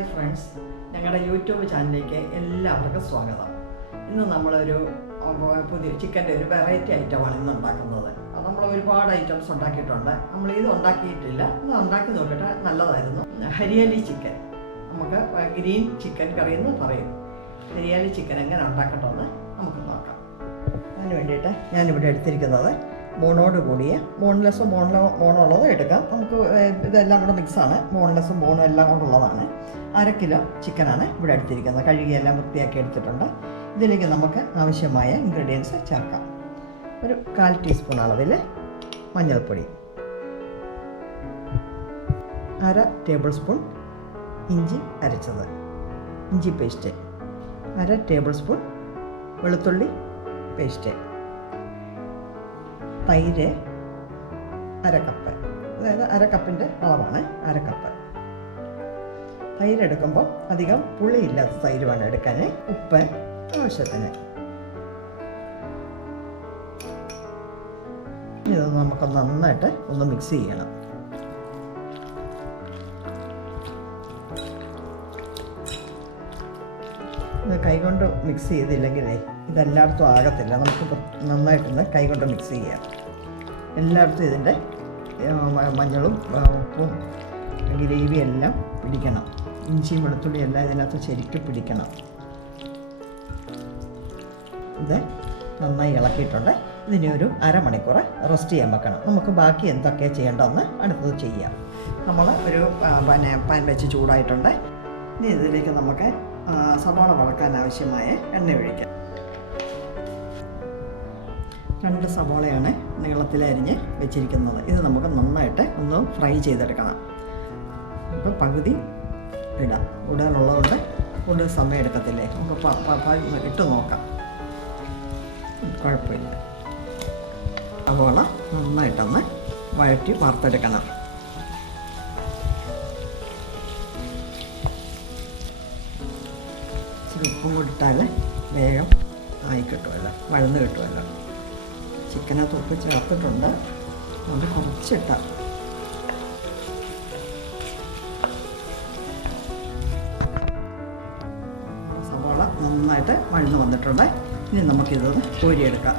Hi friends, ഞങ്ങളുടെ YouTube ചാനലിലേക്ക് എല്ലാവർക്കും സ്വാഗതം. ഇന്ന് നമ്മളൊരു പുതിയ ചിക്കൻ്റെ ഒരു വെറൈറ്റി ഐറ്റമാണ് ഇന്ന് ഉണ്ടാക്കുന്നത്. നമ്മൾ ഒരുപാട് ഐറ്റംസ് ഉണ്ടാക്കിയിട്ടുണ്ട്. നമ്മളിത് ഉണ്ടാക്കിയിട്ടില്ല, ഇന്ന് ഉണ്ടാക്കി നോക്കിയിട്ട് നല്ലതായിരുന്നു. ഹരിയാലി ചിക്കൻ, നമുക്ക് ഗ്രീൻ ചിക്കൻ കറി എന്ന് പറയും. ഹരിയാലി ചിക്കൻ എങ്ങനെ ഉണ്ടാക്കണമെന്ന് നമുക്ക് നോക്കാം. അതിന് വേണ്ടിയിട്ട് ഞാനിവിടെ എടുത്തിരിക്കുന്നത് ബോണോട് കൂടിയ ബോൺലെസ്സും ബോണുള്ളത് എടുക്കാം. നമുക്ക് ഇതെല്ലാം കൂടെ മിക്സാണ്, ബോൺലെസ്സും ബോണും എല്ലാം കൊണ്ടുള്ളതാണ്. 1/2 കിലോ ചിക്കനാണ് ഇവിടെ എടുത്തിരിക്കുന്നത്. കഴുകിയെല്ലാം വൃത്തിയാക്കി എടുത്തിട്ടുണ്ട്. ഇതിലേക്ക് നമുക്ക് ആവശ്യമായ ഇൻഗ്രീഡിയൻസ് ചേർക്കാം. ഒരു 1/4 ടീസ്പൂൺ അളവിൽ മഞ്ഞൾപ്പൊടി, 1/2 ടേബിൾ സ്പൂൺ ഇഞ്ചി അരച്ചത്, ഇഞ്ചി പേസ്റ്റ്, 1/2 ടേബിൾ സ്പൂൺ വെളുത്തുള്ളി പേസ്റ്റ്, തൈര് 1/2 കപ്പ്, അതായത് 1/2 കപ്പിൻ്റെ അളവാണ് 1/2 കപ്പ്. തൈര് എടുക്കുമ്പോൾ അധികം പുളിയില്ലാത്ത തൈര് വേണം എടുക്കാൻ. ഉപ്പ് ആവശ്യത്തിന്. ഇത് നമുക്ക് നന്നായിട്ട് ഒന്ന് മിക്സ് ചെയ്യണം. ഇത് കൈകൊണ്ട് മിക്സ് ചെയ്തില്ലെങ്കിലേ ഇതെല്ലായിടത്തും ആകത്തില്ല. നമുക്ക് നന്നായിട്ടൊന്ന് കൈകൊണ്ട് മിക്സ് ചെയ്യാം. എല്ലായിടത്തും ഇതിൻ്റെ മഞ്ഞളും ഉപ്പും ഗ്രേവി എല്ലാം പിടിക്കണം. ഇഞ്ചിയും വെളുത്തുള്ളിയും എല്ലാം ഇതിനകത്ത് ശരിക്കും പിടിക്കണം. ഇത് നന്നായി ഇളക്കിയിട്ടുണ്ട്. ഇതിനെ ഒരു 1/2 മണിക്കൂർ റെസ്റ്റ് ചെയ്യാൻ വെക്കണം. നമുക്ക് ബാക്കി എന്തൊക്കെയാണ് ചെയ്യേണ്ടതെന്ന് അടുത്തത് ചെയ്യാം. നമ്മൾ ഒരു പാൻ വെച്ച് ചൂടായിട്ടുണ്ട്. ഇനി ഇതിലേക്ക് നമുക്ക് സവാള വറക്കാൻ ആവശ്യമായ എണ്ണ ഒഴിക്കാം. 2 സവാളയാണ് നീളത്തിലരിഞ്ഞ് വെച്ചിരിക്കുന്നത്. ഇത് നമുക്ക് നന്നായിട്ട് ഒന്ന് ഫ്രൈ ചെയ്തെടുക്കണം. അപ്പോൾ പകുതി ഇടാം. ഉടനുള്ളതുകൊണ്ട് കൂടുതൽ സമയം എടുക്കത്തില്ലേ, നമുക്ക് ഇട്ട് നോക്കാം. കുഴപ്പമില്ല. സവാള നന്നായിട്ടൊന്ന് വഴറ്റി വറുത്തെടുക്കണം. ഉപ്പും കൂടിട്ടാൽ വേഗം ആയി കിട്ടുമല്ലോ, വഴന്ന് കിട്ടുമല്ലോ. ചിക്കനകത്ത് ഉപ്പ് ചേർത്തിട്ടുണ്ട്, അത് കുറച്ചിട്ടാൽ. സവാള നന്നായിട്ട് വഴന്ന് വന്നിട്ടുണ്ട്. ഇനി നമുക്കിതൊന്ന് കോരിയെടുക്കാം.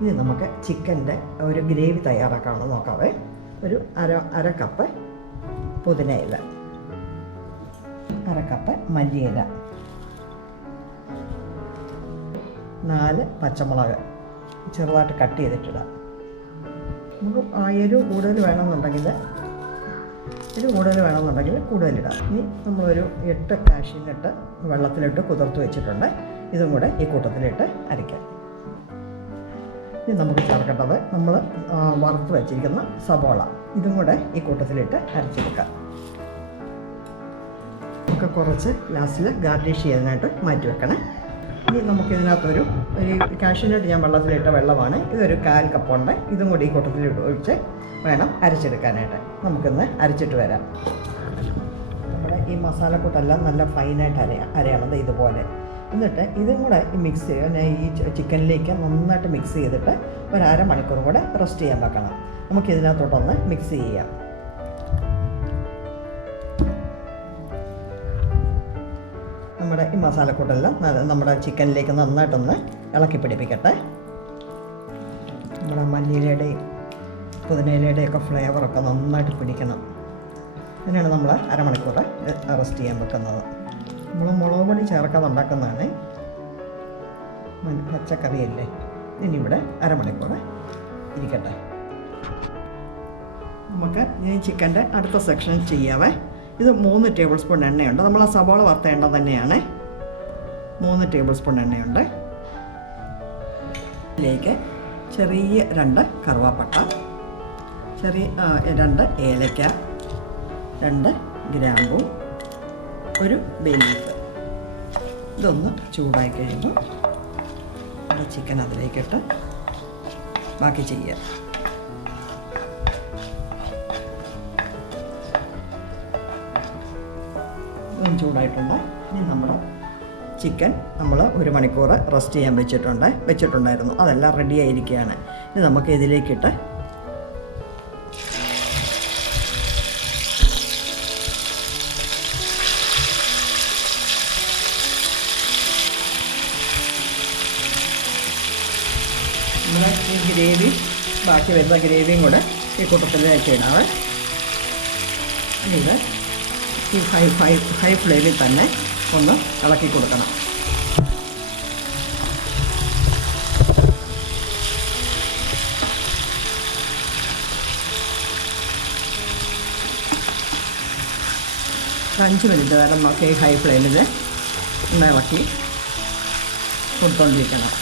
ഇനി നമുക്ക് ചിക്കൻ്റെ ഒരു ഗ്രേവി തയ്യാറാക്കാമെന്ന് നോക്കാവേ. ഒരു 1/2 കപ്പ് പുതിനയില, 1/2 കപ്പ് മല്ലിയില, 4 പച്ചമുളക് ചെറുതായിട്ട് കട്ട് ചെയ്തിട്ടിടാം. നമുക്ക് എരിവ് കൂടുതൽ വേണമെന്നുണ്ടെങ്കിൽ കൂടുതലിടാം. ഇനി നമ്മളൊരു 8 കാഷ്യൂ നട്ട് വെള്ളത്തിലിട്ട് കുതിർത്ത് വെച്ചിട്ടുണ്ട്. ഇതും കൂടെ ഈ കൂട്ടത്തിലിട്ട് അരയ്ക്കാം. ഇനി നമുക്ക് ചേർക്കേണ്ടത് നമ്മൾ വറുത്ത് വെച്ചിരിക്കുന്ന സവാള, ഇതും കൂടെ ഈ കൂട്ടത്തിലിട്ട് അരച്ചെടുക്കാം. നമുക്ക് കുറച്ച് ലാസ്റ്റിൽ ഗാർണിഷ് ചെയ്യാനായിട്ട് മാറ്റി വെക്കണം. ഇനി നമുക്കിതിനകത്തൊരു കാഷ്യൂ നട്ട് ഞാൻ വെള്ളത്തിലിട്ട വെള്ളമാണ്, ഇതൊരു 1/4 കപ്പുണ്ട്. ഇതും കൂടി ഈ കൂട്ടത്തിലിട്ട് ഒഴിച്ച് വേണം അരച്ചെടുക്കാനായിട്ട്. നമുക്കിന്ന് അരച്ചിട്ട് വരാം. നമ്മുടെ ഈ മസാലക്കൂട്ടെല്ലാം നല്ല ഫൈനായിട്ട് അരയണത് ഇതുപോലെ. എന്നിട്ട് ഇതും കൂടെ ഈ ചിക്കനിലേക്ക് നന്നായിട്ട് മിക്സ് ചെയ്തിട്ട് ഒരു 1/2 മണിക്കൂർ കൂടെ റെസ്റ്റ് ചെയ്യാൻ വെക്കണം. നമുക്കിതിനകത്തോട്ടൊന്ന് മിക്സ് ചെയ്യാം. നമ്മുടെ ഈ മസാലക്കൂട്ടെല്ലാം നമ്മുടെ ചിക്കനിലേക്ക് നന്നായിട്ടൊന്ന് ഇളക്കി പിടിപ്പിക്കട്ടെ. നമ്മുടെ മല്ലിയിലയുടെയും പുതിനയിലയുടെയൊക്കെ ഫ്ലേവറൊക്കെ നന്നായിട്ട് പിടിക്കണം. ഇതിനാണ് നമ്മൾ 1/2 മണിക്കൂർ റെസ്റ്റ് ചെയ്യാൻ വെക്കുന്നത്. നമ്മൾ മുളക് പൊടി ചേർക്കാതെ ഉണ്ടാക്കുന്നതാണ്. പച്ചക്കറിയല്ലേ. ഇനി ഇവിടെ 1/2 മണിക്കൂർ ഇരിക്കട്ടെ. നമുക്ക് ഈ ചിക്കൻ്റെ അടുത്ത സെക്ഷൻ ചെയ്യാവേ. ഇത് 3 ടേബിൾ സ്പൂൺ എണ്ണയുണ്ട്. നമ്മൾ ആ സവാള വറുത്ത എണ്ണ തന്നെയാണ്. 3 ടേബിൾ സ്പൂൺ എണ്ണയുണ്ട്. ഇതിലേക്ക് ചെറിയ 2 കറുവാപ്പട്ട, ചെറിയ 2 ഏലക്ക, 2 ഗ്രാമ്പൂ, 1 ബേ ലീഫ്. ഇതൊന്ന് ചൂടായി കഴിയുമ്പോൾ ചിക്കൻ അതിലേക്കിട്ട് ബാക്കി ചെയ്യുക. ഇതും ചൂടായിട്ടുണ്ട്. ഇനി നമ്മുടെ ചിക്കൻ നമ്മൾ 1 മണിക്കൂർ റെസ്റ്റ് ചെയ്യാൻ വെച്ചിട്ടുണ്ടായിരുന്നു. അതെല്ലാം റെഡി ആയിരിക്കുകയാണ്. ഇത് നമുക്ക് ഇതിലേക്കിട്ട് നമ്മുടെ ഈ ഗ്രേവി ബാക്കി വരുന്ന ഗ്രേവിയും കൂടെ ഈ കൂട്ടത്തിലേക്ക് ഇടാതെ ഇത് ഈ ഹൈ ഫ്ലെയിമിൽ തന്നെ ഒന്ന് ഇളക്കി കൊടുക്കണം. ഒരു 5 മിനിറ്റ് നേരം നമുക്ക് ഈ ഹൈ ഫ്ലെയിമിൽ ഒന്ന് ഇളക്കി കൊടുത്തോണ്ടിരിക്കണം.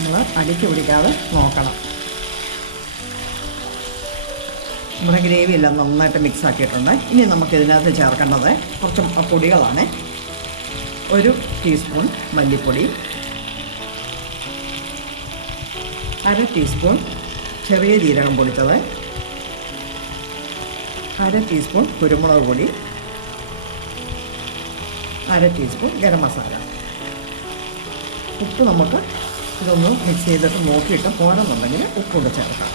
നമ്മൾ അടിക്ക് പിടിക്കാതെ നോക്കണം. നമ്മുടെ ഗ്രേവി എല്ലാം നന്നായിട്ട് മിക്സ് ആക്കിയിട്ടുണ്ട്. ഇനി നമുക്കിതിനകത്ത് ചേർക്കേണ്ടത് കുറച്ച് പൊടികളാണ്. 1 ടീസ്പൂൺ മല്ലിപ്പൊടി, 1/2 ടീസ്പൂൺ ചെറിയ ജീരകം പൊടിച്ചത്, 1/2 ടീസ്പൂൺ കുരുമുളക് പൊടി, 1/2 ടീസ്പൂൺ ഗരം മസാല. ഉപ്പ് നമുക്ക് ഇതൊന്ന് മിക്സ് ചെയ്തിട്ട് നോക്കിയിട്ട് പോരെന്നുണ്ടെങ്കിൽ ഉപ്പുകൂടെ ചേർക്കാം.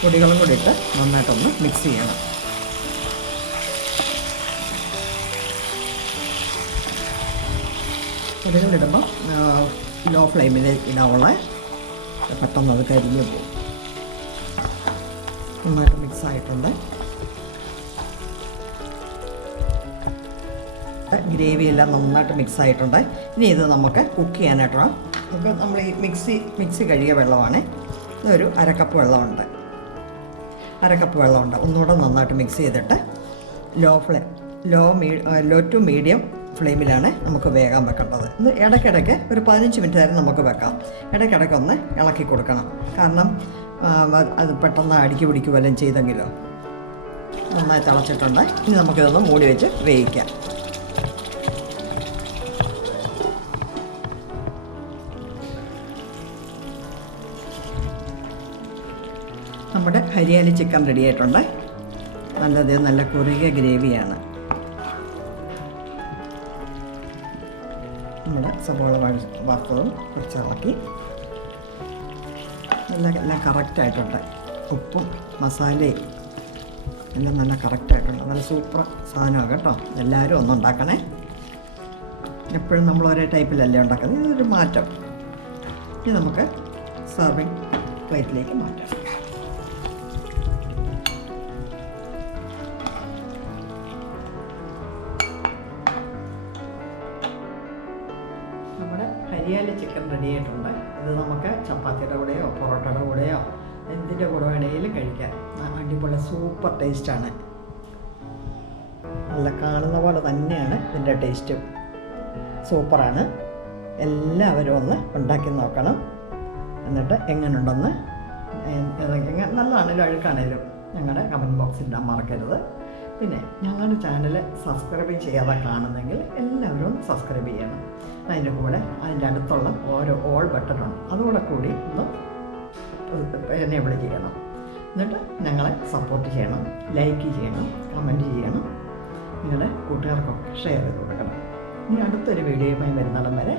പൊടികളും കൂടി ഇട്ട് നന്നായിട്ടൊന്ന് മിക്സ് ചെയ്യണം. പൊടികളിടുമ്പോൾ ലോ ഫ്ലെയിമിൽ ഇടാവുള്ള പെട്ടെന്ന് അത് കരിഞ്ഞു പോകും. നന്നായിട്ട് മിക്സ് ആയിട്ടുണ്ട്. ഗ്രേവിയെല്ലാം നന്നായിട്ട് മിക്സ് ആയിട്ടുണ്ട്. ഇനി ഇത് നമുക്ക് കുക്ക് ചെയ്യാനായിട്ടുള്ള നമുക്ക് നമ്മൾ ഈ മിക്സി കഴുകിയ വെള്ളമാണ്. ഇതൊരു 1/2 കപ്പ് വെള്ളമുണ്ട്. 1/2 കപ്പ് വെള്ളമുണ്ട്. ഒന്നുകൂടെ നന്നായിട്ട് മിക്സ് ചെയ്തിട്ട് ലോ ടു മീഡിയം ഫ്ലെയിമിലാണ് നമുക്ക് വേഗം വെക്കേണ്ടത്. ഇത് ഇടയ്ക്കിടയ്ക്ക് ഒരു 15 മിനിറ്റ് നേരം നമുക്ക് വെക്കാം. ഇടയ്ക്കിടയ്ക്ക് ഒന്ന് ഇളക്കി കൊടുക്കണം. കാരണം അത് പെട്ടെന്ന് അടിക്ക് പിടിക്കുക വല്ലതും ചെയ്തെങ്കിലോ. നന്നായി തിളച്ചിട്ടുണ്ട്. ഇനി നമുക്കിതൊന്ന് മൂടി വെച്ച് വേവിക്കാം. നമ്മുടെ ഹരിയാലി ചിക്കൻ റെഡി ആയിട്ടുണ്ട്. നല്ല കുറുകിയ ഗ്രേവിയാണ്. നമ്മുടെ സവാള വറുത്തതും കുറച്ച് ഇളക്കി എല്ലാം കറക്റ്റായിട്ടുണ്ട്. ഉപ്പും മസാലയും എല്ലാം നല്ല കറക്റ്റായിട്ടുണ്ട്. നല്ല സൂപ്പർ സാധനമാണ് കേട്ടോ. എല്ലാവരും ഒന്നും ഉണ്ടാക്കണേ. എപ്പോഴും നമ്മൾ ഒരേ ടൈപ്പിലല്ലേ ഉണ്ടാക്കുന്നത്. ഇതൊരു മാറ്റം. ഇനി നമുക്ക് സർവിങ് പ്ലേറ്റിലേക്ക് മാറ്റാം. നമ്മുടെ ഹരിയാലി ചിക്കൻ റെഡി ആയിട്ടുണ്ട്. ഇത് നമുക്ക് ചപ്പാത്തിയുടെ കൂടെയോ പൊറോട്ടയുടെ കൂടെയോ എന്തിൻ്റെ കൂടെ വേണമെങ്കിലും കഴിക്കാം. അടിപൊളി സൂപ്പർ ടേസ്റ്റാണ്. നല്ല കാണുന്ന പോലെ തന്നെയാണ് ഇതിൻ്റെ ടേസ്റ്റും. സൂപ്പറാണ്. എല്ലാവരും ഒന്ന് ഉണ്ടാക്കി നോക്കണം. എന്നിട്ട് എങ്ങനെയുണ്ടെന്ന് നല്ലതാണേലും അഴുക്കാണേലും ഞങ്ങളുടെ കമൻറ്റ് ബോക്സിൽ ഇടാൻ മറക്കരുത്. പിന്നെ ഞങ്ങളുടെ ചാനൽ സബ്സ്ക്രൈബ് ചെയ്യാതെ കാണുന്നെങ്കിൽ എല്ലാവരും ഒന്ന് സബ്സ്ക്രൈബ് ചെയ്യണം. അതിൻ്റെ കൂടെ അതിൻ്റെ അടുത്തുള്ള ഓരോ ഓൾ ബട്ടണുണ്ട്, അതുകൂടെ കൂടി ഒന്ന് എനേബിൾ ചെയ്യണം. എന്നിട്ട് ഞങ്ങളെ സപ്പോർട്ട് ചെയ്യണം, ലൈക്ക് ചെയ്യണം, കമൻറ്റ് ചെയ്യണം. നിങ്ങളുടെ കൂട്ടുകാർക്കൊക്കെ ഷെയർ ചെയ്ത് കൊടുക്കണം. ഇനി അടുത്തൊരു വീഡിയോയുമായി വരുന്നിടം വരെ